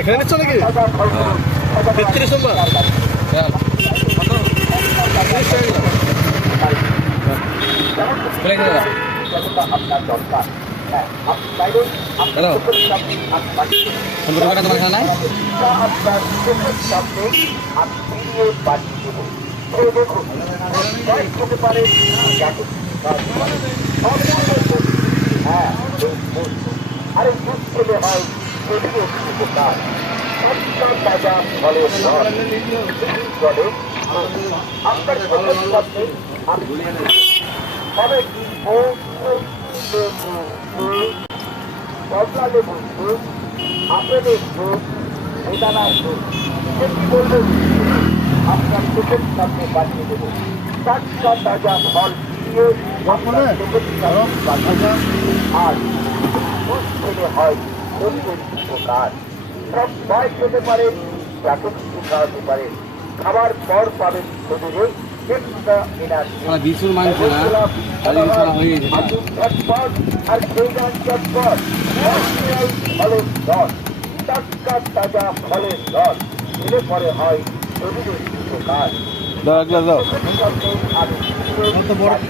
এখানে চলে গিয়ে 33 নম্বর আপনার দরকার। হ্যালো তোমার নাই আপনার সামনে আমি ফিরিয়ে পাঠিয়ে দেবো। দেখুন হতে পারে হ্যাঁ আরে দুধ ছেলে হয় যদিও উপকার তাজা ফলের জলে আপনার সামনে আমি অনেক কমলা লেবুর দুধ আপেলের দুধ বেদানার দুধ সেটি বলবেন আপনার চোখের সামনে পাঠিয়ে দেবো। টাটকা তাজা ফল দিয়ে আপনার চোখের সামনে পাঠিয়ে আর দুধ খেলে হয় শরীরের উপকার। সব ভয় খেতে পারেন প্রাকৃতিক খাওয়াতে পারেন। খাবার পর পাবেন শরীরে বিশুর মাংস না হয়ে গেছে আর ফলের রস টাটকা তাজা ফলের রস খেলে পরে হয় শরীরের উপকার।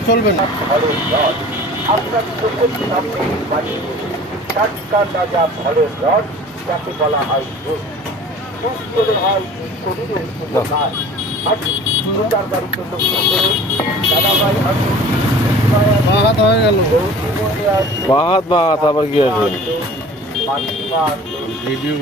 চলবে না ফলের রস আপনার চোখের সামনে বানিয়ে টাটকা তাজা ফলের রস যাকে বলা হয় দুধ। দুধ খেলে হয় শরীরের উপকার। বাহাত হয়ে গেল বাহাত আবার কি আছে? ভিডিও